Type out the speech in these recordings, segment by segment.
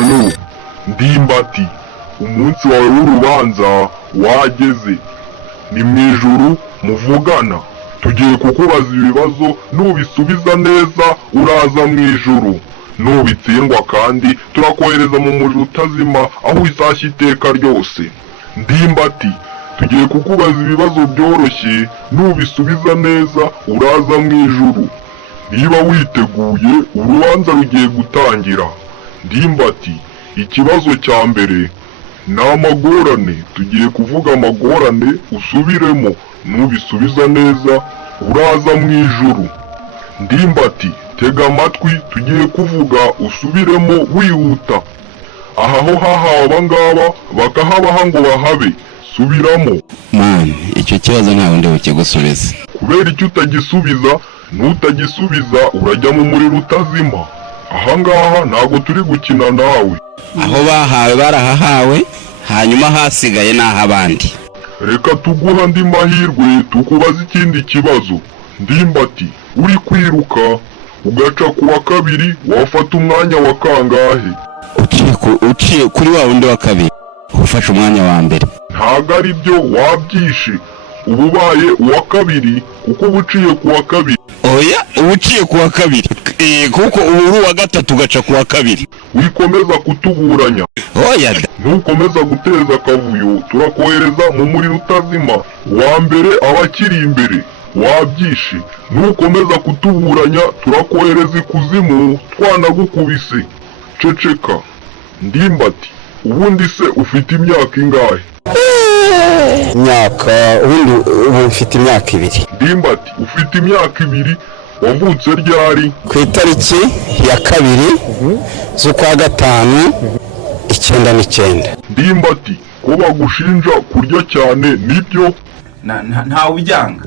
Alo, Ndimbati, umunsi wawe w'urubanza wageze. Ni mwijuru muvugana. Tugiye kukubaza ibibazo, nubisubiza neza uraza mwijuru. Nubitsindwa kandi turakohereza mu muriro utazima aho uzashya iteka ryose. Ndimbati, tugiye kukubaza ibibazo byoroshye, nubisubiza neza uraza mwijuru. Niba witeguye, urubanza rugiye gutangira. Ndimbati, ikibazo cya mbere ni amagorane. Tugiye kuvuga amagorane usubiremo, nubisubiza neza uraza mwijuru. Ndimbati, tega amatwi, tugiye kuvuga usubiremo wihuta. Aha ho hahawe abangaba bakahabaha ngo bahabe. Subiramo. Man, icyo kibazo nta wundi ukigusubiza. Kubera icyo utagisubiza, nutagisubiza urajya mu muriro utazima. Ahangaha ntago turi gukina nawe. Aho bahawe barahahawe, hanyuma hasigaye n'ahabandi. Reka tuguha andi mahirwe tukubaza ikindi kibazo. Ndimbati, uri kwiruka ugaca ku wa kabiri, wafata umwanya wa kangahe? Uciye kuri wa wundi wa kabiri, ufashe umwanya wa mbere. Ntago ari byo, wabyishe. Uba ubaye uwa kabiri kuko uba uciye ku wa kabiri. Oya, uba uciye ku wa kabiri. Kuko ubu uri uwa gatatu ugaca ku wa kabiri. Wikomeza kutuburanya. Oya da. Ntukomeza guteza akavuyo, turakohereza mu muriro utazima. Wa mbere aba akiri imbere. Wabyishe. Ntukomeza kutuburanya, turakohereza ikuzimu twanagukubise. Ceceka. Ndimbati, ubundi se ufite imyaka ingahe? ubu mfite imyaka 2. Ndimbati, ufite imyaka 2, wavutse ryari? Ku itariki ya 2 z'ukwa gatanu 1999. Ndimbati, ko bagushinja kurya cyane nibyo? nta ubyanga.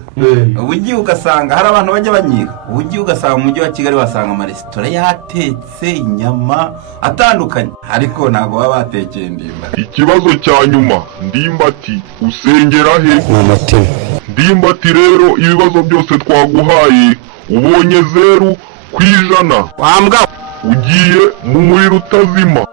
Ugiye ugasanga hari abantu bajya banyiga. Ugiye ugasanga mu mujyi wa Kigali wasanga amaresitora yatetse inyama atandukanye, ariko ntabwo baba batekeye Ndimbati. Ikibazo cya nyuma, Ndimbati, usengera he? Mu mutima. Ndimbati rero, ibibazo byose twaguhaye ubonye 0 ku ijana. Wambwa, ugiye mu muriro utazima.